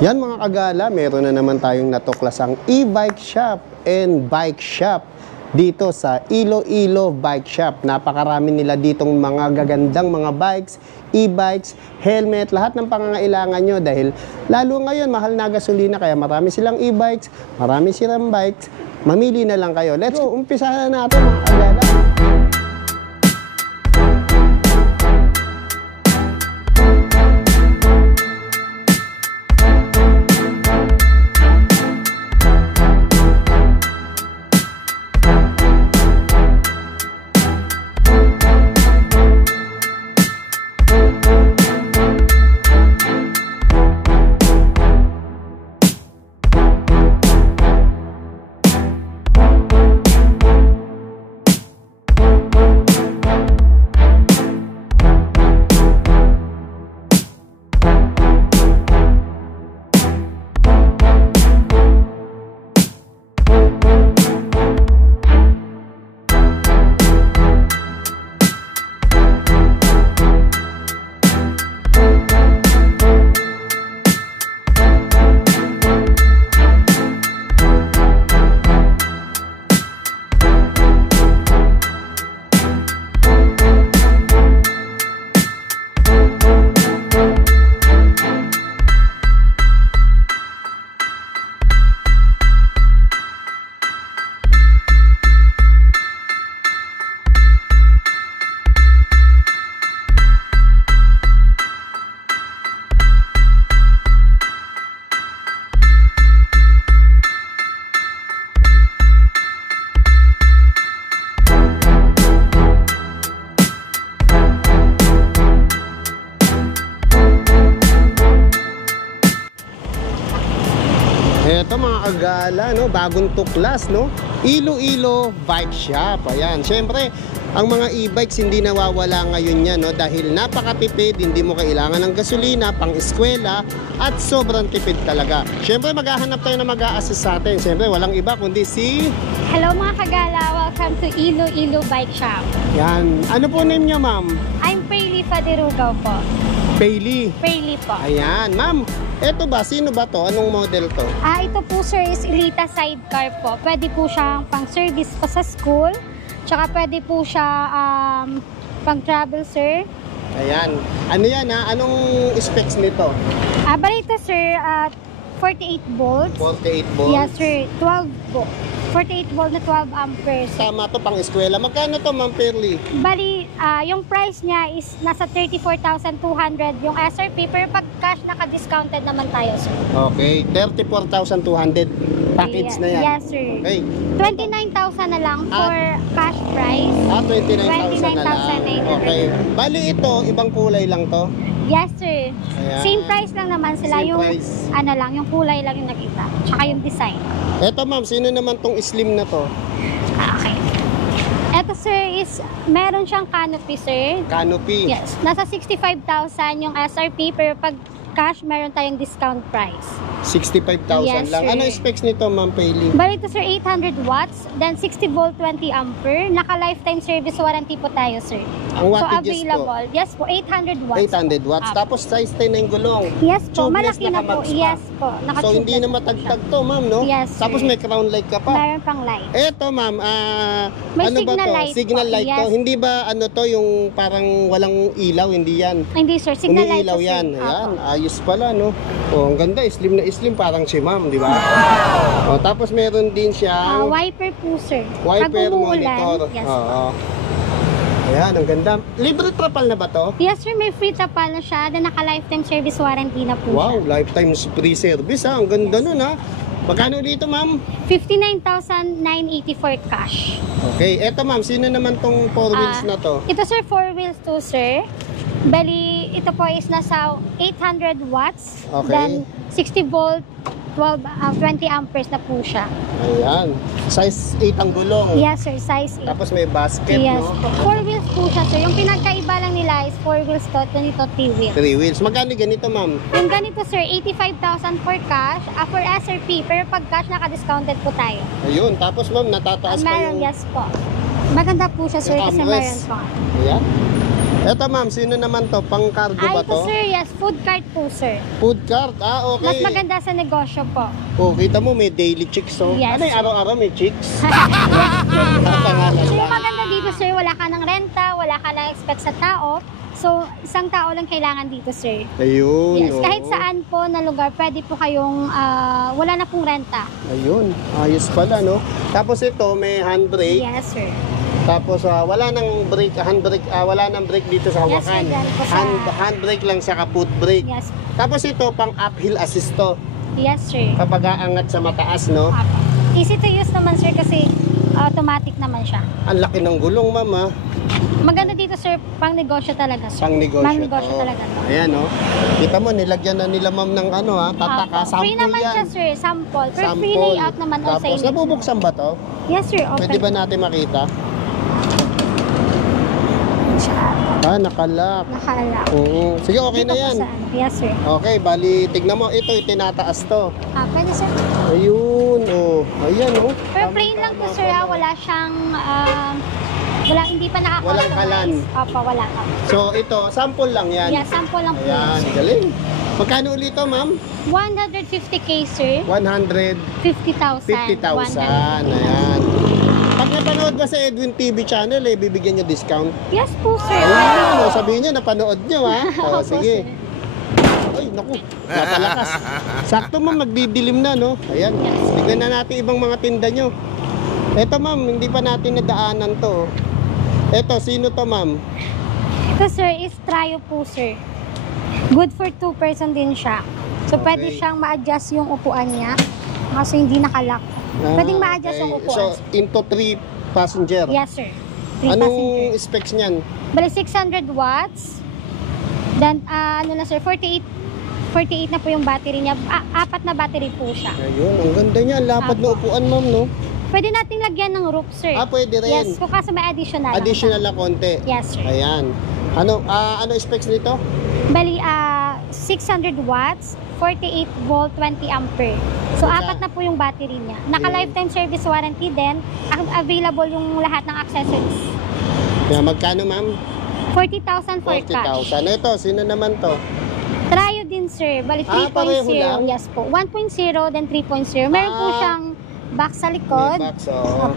Yan mga kagala, meron na naman tayong natuklasang e-bike shop and bike shop dito sa Iloilo Bike Shop. Napakarami nila ditong mga gagandang mga bikes, e-bikes, helmet, lahat ng pangangailangan nyo dahil lalo ngayon mahal na gasolina kaya marami silang e-bikes, marami silang bikes. Mamili na lang kayo. Let's go, umpisahan na natin mga kagala. Ito mga kagala, no? Bagong tuklas, no? Iloilo Bike Shop. Ayan, syempre, ang mga e-bikes hindi nawawala ngayon yan, no? Dahil napakatipid, hindi mo kailangan ng gasolina, pang-eskwela, at sobrang tipid talaga. Syempre, maghahanap tayo na mag-a-assist sa atin. Syempre, walang iba kundi si... Hello mga kagala, welcome to Iloilo Bike Shop. Yan. Ano po name niya, ma'am? I'm Paylee Fadirugaw po. Paylee. Paylee po. Ayan, ma'am. Eto ba? Sino ba to? Anong model to? Ito po sir is Elita sidecar po. Pwede po siyang pang-service pa sa school. Tsaka pwede po siya pang-travel sir. Ayan. Ano yan ha? Anong specs nito? Balita sir, 48 volts. 48 volts? Yes sir, 12 volts. 48 volt na 12 amperes. Tama to pang eskwela. Magkano to, ma'am Perly? Bali, yung price niya is nasa 34,200 yung SRP, pero pag cash naka-discounted naman tayo, sir. Okay, 34,200 package na yan. Yes, sir. Okay. 29,000 na lang for cash price. 29,000 na lang. Okay. Bali ito, ibang kulay lang to? Yes, sir. Ayan. Same price lang naman sila. Same yung price. ano lang, yung kulay lang yung nakita. Tsaka yung design. Eto ma'am, sino naman tong slim na to? Okay. Eto sir is, meron siyang canopy sir. Canopy? Yes. Nasa 65,000 yung SRP, pero pag cash, meron tayong discount price. 65,000 Yes, lang. sir. Ano specs nito, ma'am Paylee? Bali ito sir, 800 watts, then 60 volt, 20 ampere. Naka-lifetime service warranty po tayo sir. Ang So wattages available. po? Yes po, 800 watts. 800 watts. Apo. Tapos size 10 na yung gulong. Yes po, Tubeless, malaki na po. naka-mags pa. Yes po, So hindi na matagtag to, ma'am, no? Yes, sir. Tapos may crown light ka pa. Meron pang light. Eto ma'am, May ano ba signal to? light Signal po, light to. yes. Hindi ba ano to yung parang walang ilaw, hindi yan. Hindi sir, signal light Umiilaw po, sir. yan. Apo. Ayan, ayos pala, no? Oh, ang ganda, slim na slim, parang si ma'am, di ba? Oh, tapos meron din siya Wiper po sir. Pag wiper umuulan, monitor. yes. Oo. Ayan, ang ganda. Libre trapal na ba to? Yes sir, may free tapal na siya. Then naka-lifetime service warranty na po Wow, siya. lifetime free service ha. Ang ganda nun ha. Magkano dito ma'am? 59,984 cash. Okay, eto ma'am, sino naman tong 4 wheels na to? Ito sir, 4 wheels to sir. Bali, ito po is nasa 800 watts. Okay. Then 60 volt, 20 amperes na po siya. Ayan. Size 8 ang gulong. Yes sir, size 8. Tapos may basket, Yes. no? 4 wheels po siya sir. Yung pinagkaiba lang nila is 4 wheels to, ganito 3 wheels. 3 wheels. Magkano ganito ma'am? Yung ganito sir, 85,000 for cash. For SRP, pero pag cash naka-discounted po tayo. Ayun. Tapos ma'am, natataas pa Meron, yung... yes po. Maganda po siya sir yung kasi armrest. meron po. Ayan. Eto ma'am, sino naman to? Pang cargo ba Ay, ito to? sir, yes, food cart po sir. Food cart? Ah, okay. Mas maganda sa negosyo po. Oh, kita mo may daily chicks oh. Yes. Ano yung araw-araw may chicks? Tatangalan So, yung lang. maganda dito sir, wala ka ng renta, wala ka ng expect sa tao. So, isang tao lang kailangan dito sir. Ayun. Yes, oh. kahit saan po na lugar, pwede po kayong, wala na pong renta. Ayun, ayos pala no. Tapos ito may handbrake. Yes sir. Tapos wala nang brake, handbrake, wala nang brake dito sa Yes, hawakan. sir, dahil po sa- Handbrake lang sa foot brake. Yes. Tapos ito pang uphill assist to. Yes sir. Kapag aangat sa mataas no. Apo. Easy to use naman sir kasi automatic naman siya. Ang laki ng gulong ma'am ha. Maganda dito sir, pang negosyo talaga sir. Pang negosyo. Pang negosyo to. talaga to. Ayan no. Kita mo nilagyan na nila ma'am ng ano ha, tataka, Apo. Free sample naman yan. siya sir, sample. Pero Sample. free layout naman on sa Tapos inyo. nabubuksan ba to? Yes sir, open. Pwede ba natin makita? Ah, nakalak. Nakala. Oo. Sige, okay na Dito po yan. sa ano. Yes sir. Okay, bali, tignan mo, ito, itinataas to. Pwede sir. Ayun, oh. Ayan, oh. Pero plain lang to sir wala siyang, hindi pa nakakuha. Walang kalan. Opo, wala ka. So, ito, sample lang yan. Yeah, sample lang po. Ayan, galing. Magkano ulit to, ma'am? 150k sir. 150,000. 50,000. Ayan. Pag napanood ba sa Edwin TV channel, bibigyan nyo discount? Yes po sir. Ayun, sabihin nyo, napanood nyo, ha? O, Opo, sige. sir. Ay, naku, napalakas. Sakto, ma'am, magdidilim na, no? Ayan, tignan na natin ibang mga tinda nyo. Eto, ma'am, hindi pa natin nadaanan to. Eto, sino to, ma'am? Ito sir is Trio po sir. Good for 2 person din siya. So Okay. pwede siyang ma-adjust yung upuan niya. Kasi hindi nakalock. Pwedeng ma-adjust yung upuan. So, into 3 passenger. Yes sir. 3 Anong passenger. specs niyan? Bali 600 watts. Then ano na sir, 48 na po yung battery niya. 4 na battery po siya. Ayun, ang ganda niya. Ang lapad na upuan, ma'am, no? Pwede nating lagyan ng roof sir. Ah, pwede rin. Yes, kung kaso may additional. lang Additional siya. na konti. Yes sir. Ayan. Ano specs nito? Bali 600 watts, 48 volt, 20 ampere. So, Magka- 4 na po yung battery niya. Naka-lifetime service warranty din. Available yung lahat ng accessories. Kaya magkano, ma'am? 40,000 for cash. 40,000. Ito, sino naman to? Trio din, sir. Bali, 3.0. pareho lang? Yes po. 1.0, then 3.0. Meron po siyang box sa likod. May box, oh.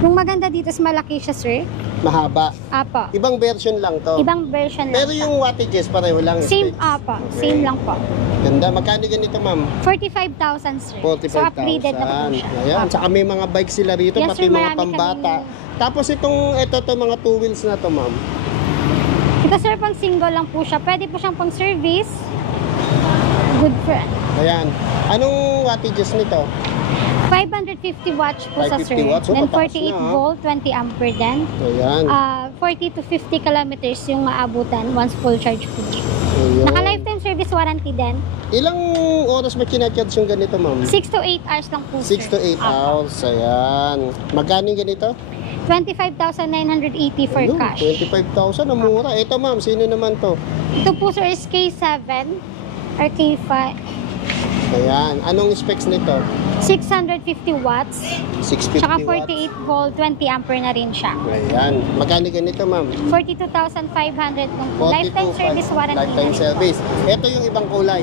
Yung maganda dito is malaki siya, sir. Mahaba. Apo. Ibang version lang to. Ibang version lang. Pero siya. yung wattages, pareho lang. Same, specs. apo. Okay. Same lang po. Ganda. Magkano ganito, ma'am? 45,000, sir. 45,000. So, upgraded na po siya. Ayan. Apo. Saka may mga bike sila rito, Yes, pati sir, mga marami pambata. kami. Tapos ito mga 2 wheels na to, ma'am. Ito, sir, pang single lang po siya. Pwede po siyang pang service. Good for Ayan. Anong wattages nito? 550 watts po sa 550 sir. watts? So, Then mataas 48 na, ha? volt, 20 ampere din. Ayan. 40 to 50 kilometers yung maabutan once full charge po. Ayan. Naka-lifetime service warranty din. Ilang oras ba kinacharge yung ganito, ma'am? 6 to 8 hours lang po, 6 to 8 Apo. hours. Ayan. Magkano yung ganito? 25,980 for Ayun, cash. 25,000 ang mura. Ito, ma'am, sino naman to? Ito po, sir, is K7 or K5. Ayan. Anong specs nito? 650 watts. 650 Tsaka watts. 48 volt, 20 ampere na rin siya. Ayan. Magkano ganito, ma'am? 42,500 kung 42, lifetime service warranty. Lifetime na rin. service. Ito yung ibang kulay.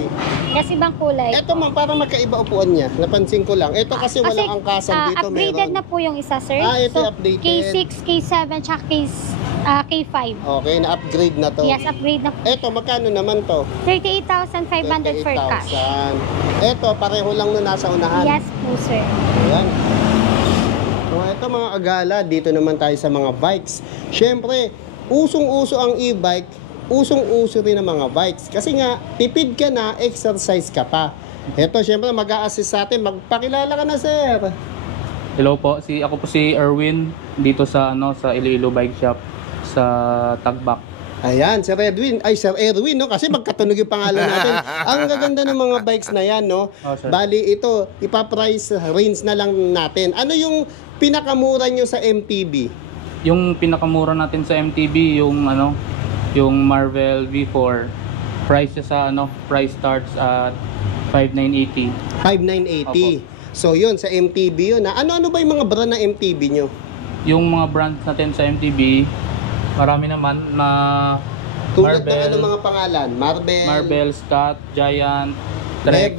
Yes, ibang kulay. Ito, ma'am, parang magkaiba upuan niya. Napansin ko lang. Ito kasi walang angkasan dito. upgraded Meron. na po yung isa, sir. Ito updated. K6, K7, tsaka K5. Okay, na-upgrade na to. Yes, upgrade na po. Ito, magkano naman to? 38,500 for cash. 38,000. Ito, pareho lang na nasa unahan. Yes po, sir. Ayan. So, ito mga agala, dito naman tayo sa mga bikes. Siyempre, usong-uso ang e-bike, usong-uso rin ang mga bikes. Kasi nga, tipid ka na, exercise ka pa. Ito, siyempre, mag-a-assist sa atin. Magpakilala ka na, sir. Hello po, ako po si Erwin dito sa sa Iloilo Bike Shop sa Tagbak. Ayan, Sir Edwin. Ay, Sir Edwin, no? Kasi magkatunog yung pangalan natin. Ang gaganda ng mga bikes na yan, no? Oh, sir. Bali, ito, ipa-price range na lang natin. Ano yung pinakamura nyo sa MTB? Yung pinakamura natin sa MTB, yung Marvel V4. Price siya sa price starts at 5,980. 5,980. So, yun, sa MTB yun. Ano ba yung mga brand na MTB nyo? Yung mga brands natin sa MTB, marami naman na Tulad ng Marvel. ano mga pangalan? Marvel. Marvel, Scott, Giant, Trek,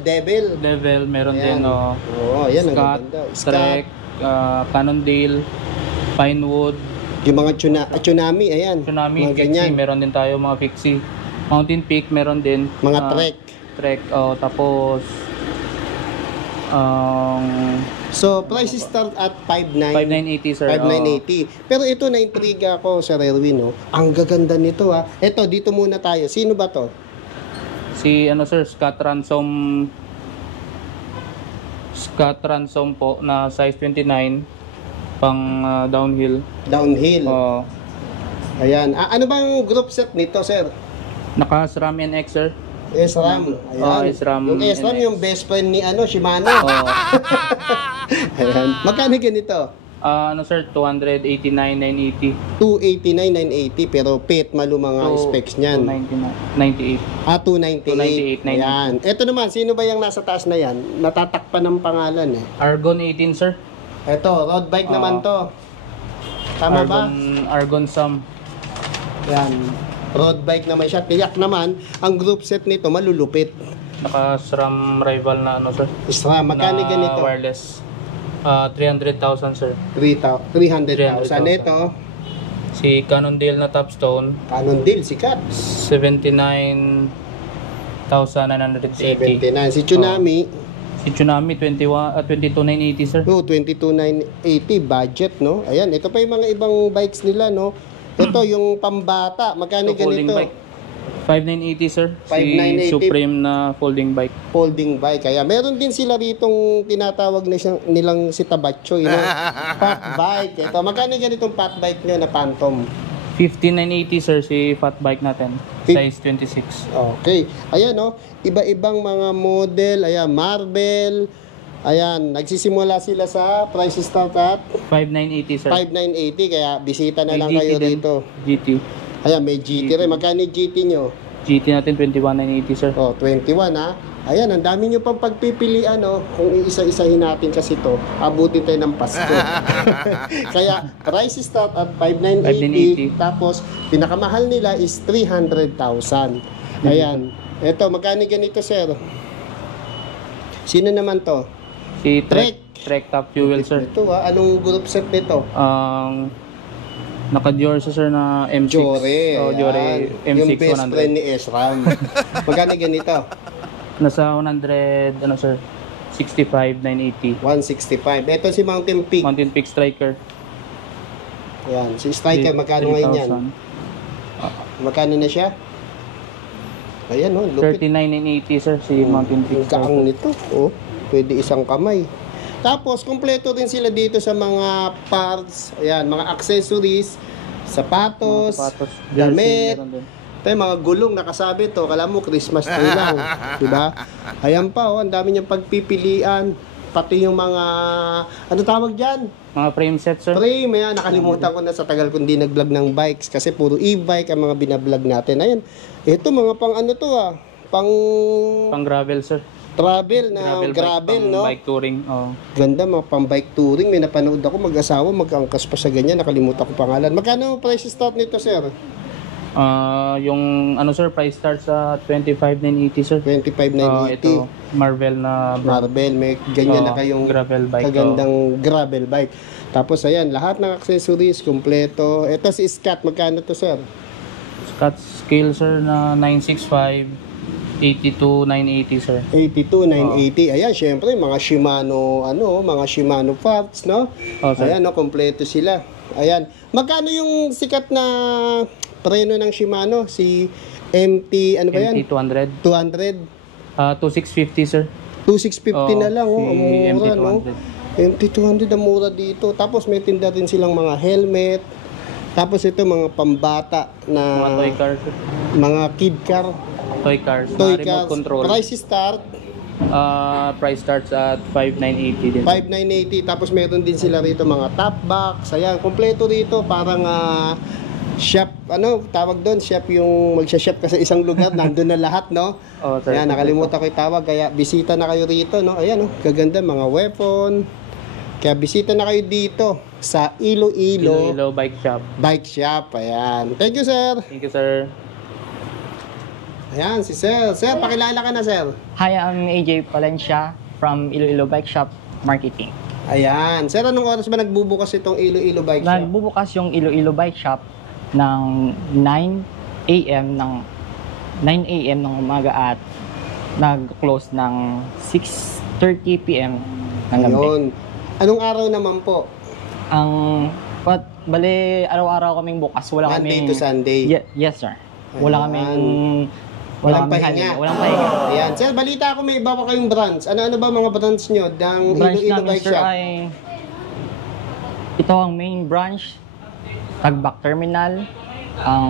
Devil. meron Ayan. din, Oo, ayan, ang Scott, ganda. Trek, Cannondale, Pinewood, Yung mga tsunami, ayan. Tsunami, mga Fixie, ganyan. meron din tayo mga Fixie. Mountain Peak, meron din. Mga Trek, tapos So, price start at 5,900. 5,980 sir. 5,980. Pero ito, na-intriga ako, Sir Erwin, no? Ang gaganda nito, ha? Ito, dito muna tayo. Sino ba to? Si sir, Scott Ransom po na size 29 pang downhill. Downhill. Oh, Ayan. Ano ba yung group set nito, Sir? naka-SRAM NX sir. SRAM. Ayan. SRAM Yung SRAM, NX. yung best friend ni Shimano. Oh, Ayan. Magkano ganito? sir, 289,980. 289,980 pero pet malo mga specs niyan. 298. 298. Ayan. Ito naman, sino ba yung nasa taas na yan? Natatakpan ng pangalan eh. Argon 18 sir. Ito, road bike naman to. Tama ba? Argon Sam. Yan. Road bike naman siya. Tiyak naman, ang group set nito malulupit. Naka-SRAM rival na sir. Isra, magkano Na ganito? wireless. 300,000 sir. 300,000. Ito, Si Cannondale na Topstone, Cannondale, sikat. 79,980. 79. Si Tsunami, Si Tsunami 22,980 sir. 22,980 budget, no? Ayan, ito pa yung mga ibang bikes nila, no? Ito yung pambata. Magkano Ito, folding ganito? bike. 5,980 sir. 5,980. Si Supreme na folding bike. Folding bike. Kaya meron din sila ritong tinatawag na nilang si Tabacho, you know? Fat bike. Ito, magkano ganitong fat bike nyo na Phantom? 15,980 sir si fat bike natin. Size 26. Okay. Ayan, no? Iba-ibang mga model. Ayan, Marvel. Ayan, nagsisimula sila sa price start at 5,980 sir. 5,980. Kaya bisita na May lang GT kayo din. rito. GT. Ayan, may GT rin. Magkano yung GT nyo? GT natin 21,980 sir. Oh, 21 ha. Ayan, ang dami nyo pang pagpipilian, no? Kung iisa-isahin natin kasi to, abutin tayo ng Pasko. Kaya, price start at 5,980. 5,980. Tapos, pinakamahal nila is 300,000. Ayan. Ito, magkano ganito, sir? Sino naman to? Si Trek. Trek Top Fuel sir. Ito ha, anong group set nito? Naka-Dior siya sir na M6. Jore. Oh, Jore Ayan. M6 Yung best 100. friend ni Esram. Magkano ganito? Nasa 100, sir? 65,980. 165. Ito si Mountain Peak. Mountain Peak Striker. Ayan, si Striker, magkano ngayon yan? 3,000. Magkano na siya? Ayan, oh, lupit. 39,980 sir si Mountain Peak Ang kaang Striker. nito. Oh, pwede isang kamay. Tapos, kumpleto din sila dito sa mga parts, ayan, mga accessories, sapatos, Sapatos, jersey, damit. meron din. Ito yung mga gulong nakasabit to. Kala mo Christmas tree lang, 'di ba? Ayan pa oh, ang dami niyang pagpipilian. Pati yung mga ano tawag diyan? Mga frame set sir. Frame, ayan, nakalimutan ko na sa tagal kong di nag-vlog ng bikes kasi puro e-bike ang mga binablog natin. Ayan. Ito mga pang ano to pang Pang gravel sir. travel na gravel, bike, no? Bike touring. Oh. Ganda, mga pang bike touring. May napanood ako, mag-asawa, mag-angkas pa sa ganyan. Nakalimutan ko pangalan. Magkano price start nito, sir? Yung sir, price starts sa 25,980 sir. 25,980. Ito, Marvel na brand. Marvel, may ganyan na kayong gravel bike. kagandang gravel bike. Tapos ayan, lahat ng accessories, kumpleto. Ito si Scott, magkano to, sir? Scott scale sir na 965, 82,980 sir. 82,980. Ayan, syempre, mga Shimano, mga Shimano parts, no? Oh, sir. Ayan, no, kumpleto sila. Ayan. Magkano yung sikat na preno ng Shimano? Si MT, ano ba yan? MT200. 200? 2650 sir. 2,650 na lang, oh. Ang si mura, no? MT200. MT200 ang mura dito. Tapos may tinda din silang mga helmet. Tapos ito mga pambata na Mga toy cars. mga kid car, Toy cars. toy na remote cars. control. Price start Price starts at 5,980 din. 5,980. Tapos meron din sila rito mga top box. Ayan, kompleto rito. Parang shop, tawag doon? Shop yung magsha-shop ka sa isang lugar. Nandun na lahat, no? Oh, sir. Ayan, nakalimutan ko yung tawag. Kaya bisita na kayo rito, no? Ayan, no? Gaganda, mga weapon. Kaya bisita na kayo dito sa Iloilo Iloilo Bike Shop. Bike Shop. Ayan. Thank you, sir. Thank you, sir. Ayan, si sir. Sir, pakilala ka na, sir. Hi, I'm AJ Palencia from Iloilo Bike Shop Marketing. Ayan. Sir, anong oras ba nagbubukas itong Iloilo Bike Shop? Nagbubukas yung Iloilo Bike Shop ng 9 a.m. ng umaga at nag-close ng 6:30 p.m. ng gabi. Ayun. Anong araw naman po? Bale, araw-araw kaming bukas. Wala Monday kaming... to Sunday? Yes, sir. Wala kaming... Walang pahinga. Walang pahinga. Ayan. Sir, balita ko may iba pa kayong branch. Ano-ano ba mga branch nyo ng Branch Iloilo namin, Bike sir, Shop? ay... Ito ang main branch. Tagbak Terminal. Ang...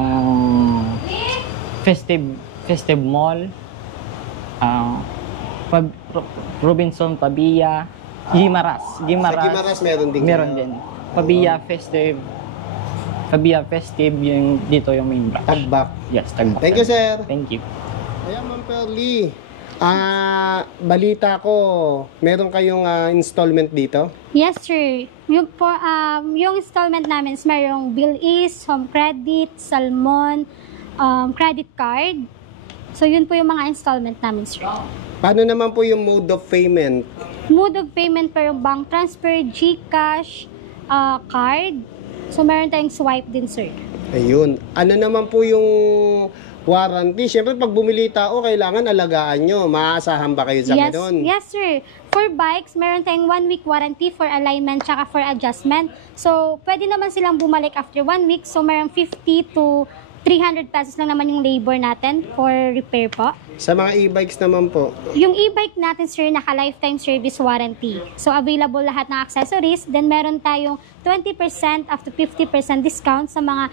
Festive Mall. Robinson Pabia. Gimaras. Sa Gimaras meron din. Meron din. Pabia Festive. Yung dito yung main branch. Tagbak. Yes, Tagbak. Thank you, sir. Thank you. Ayan, Ma'am Pearly. Balita ko, meron kayong installment dito? Yes, sir. Yung installment namin is mayroong Bill-Ease, Home Credit, Salmon, credit card. So, yun po yung mga installment namin, sir. Paano naman po yung mode of payment? Mode of payment pero bank transfer, GCash, card. So, meron tayong swipe din, sir. Ayun. Ano naman po yung warranty? Siyempre, pag bumili tao, kailangan alagaan nyo. Maaasahan ba kayo sa ganun? Yes, sir. For bikes, meron tayong 1 week warranty for alignment tsaka for adjustment. So, pwede naman silang bumalik after 1 week. So, meron 50 to 300 pesos lang naman yung labor natin for repair po. Sa mga e-bikes naman po? Yung e-bike natin, sir, naka-lifetime service warranty. So, available lahat ng accessories. Then, meron tayong 20% up to 50% discount sa mga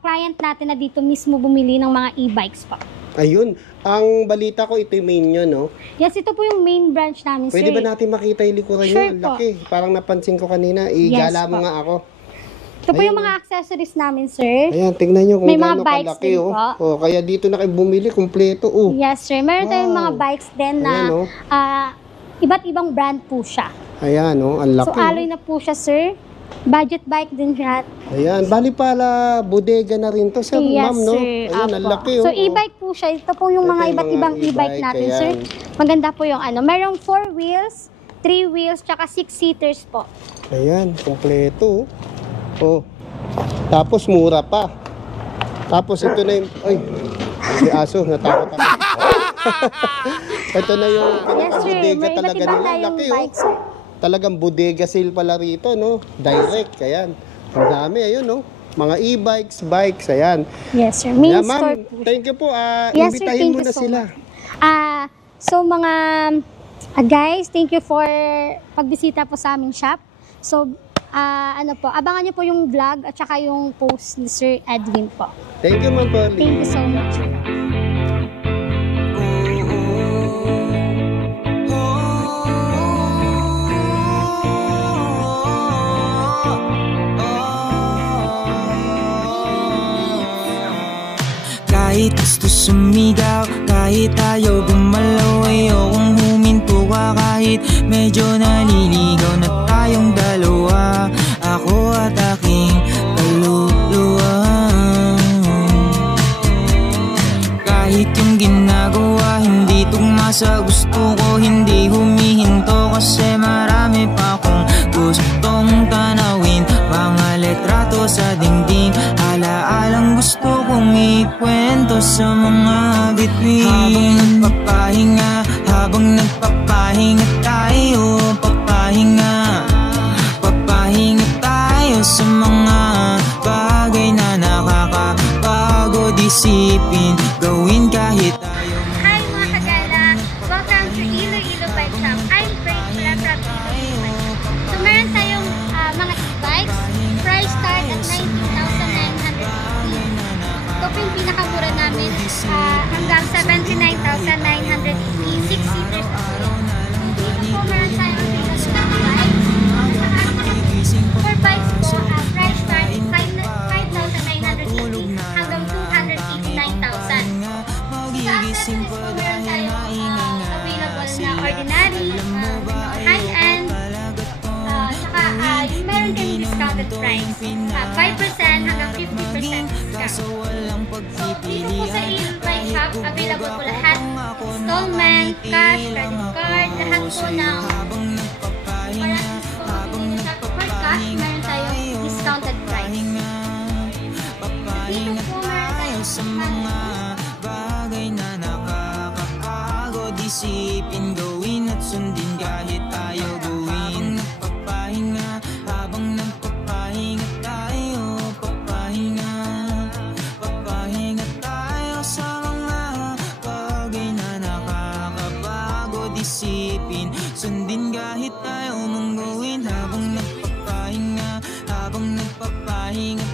client natin na dito mismo bumili ng mga e-bikes po. Ayun. Ang balita ko, ito yung main nyo, no? Yes, ito po yung main branch namin, Pwede sir. ba natin makita yung likuran Sure nyo? Ang po. laki. Parang napansin ko kanina. Igala Yes mo po. nga ako. Ito po yung Ayun. mga accessories namin, sir. Ayan, tingnan nyo kung May mga gaano bikes kalaki. din Oh. po. Oh, kaya dito na kayo bumili, kumpleto. Oh. Yes, sir. Meron tayong Wow. mga bikes din na Ayan, oh. iba't ibang brand po siya. Ayan, oh, ang laki. So, alloy na po siya, sir. Budget bike din siya. Ayan, bali pala, bodega na rin to, sir, Yes, ma'am, no? sir. Ayan, ang Apo. laki, oh. So, e-bike po siya. Ito po yung Ito mga yung iba't mga ibang e-bike e-bike, natin, ayan. sir. Maganda po yung ano. Merong 4 wheels, 3 wheels, tsaka 6 seaters po. Ayan, kumpleto. Oh. Tapos mura pa. Tapos ito na yung... Ay, si aso, natakot ako. Ito na yung Yes, sir. bodega May iba't talaga ibang nila. tayong Laki, bike, sir. Talagang bodega sale pala rito, no? Direct, ayan. Ang dami, ayun, no? Mga e-bikes, bikes, ayan. Yes, sir. Main Ayan, store ma'am, po siya. thank you po. Yes, sir. Imbitahin Thank mo you na so sila. much. So mga guys, thank you for pagbisita po sa aming shop. So, abangan niyo po yung vlog at saka yung post ni Sir Edwin po. Thank you, Ma'am Pearly. Thank you so much. Kahit gusto sumigaw, kahit ayaw gumalaw, ayokong huminto ka kahit medyo naliligaw na tayong dalawa, ako at aking kaluluwa. Kahit yung ginagawa hindi tugma sa gusto ko, hindi humihinto kasi marami pa akong gustong tanawin. Mga letrato sa dingding, alaalang gusto kong ikwento sa mga bituin. Habang nagpapahinga tayo, papahinga tayo sa mga bagay na nakakapagod isipin, gawin kahit tayo. Hi mga kagala! Welcome to Iloilo Bike Shop. I'm Grace mula from Iloilo. So meron tayong mga e-bikes. Price start at 19,950. Ito po yung pinakamura namin hanggang 79,980. 6 seaters po. Dito po meron tayong single na bike. For bikes po, price start 5,980 hanggang 289,000. Sa accessories po, meron tayong available na ordinary, high-end, discounted price. 5% hanggang 50% discount. So, dito po sa Ilo Bike Shop, available po lahat. Installment, cash, credit card, lahat po ng parating po dito sa for cash, meron tayong discounted price. Dito po meron tayong sa mga bagay na nakakapagod isipin, gawin at sundin kahit tayo gawin. Nagpapahinga habang nagpapahinga tayo, papahinga tayo sa mga bagay na nakakapagod isipin, sundin kahit tayo mong gawin habang nagpapahinga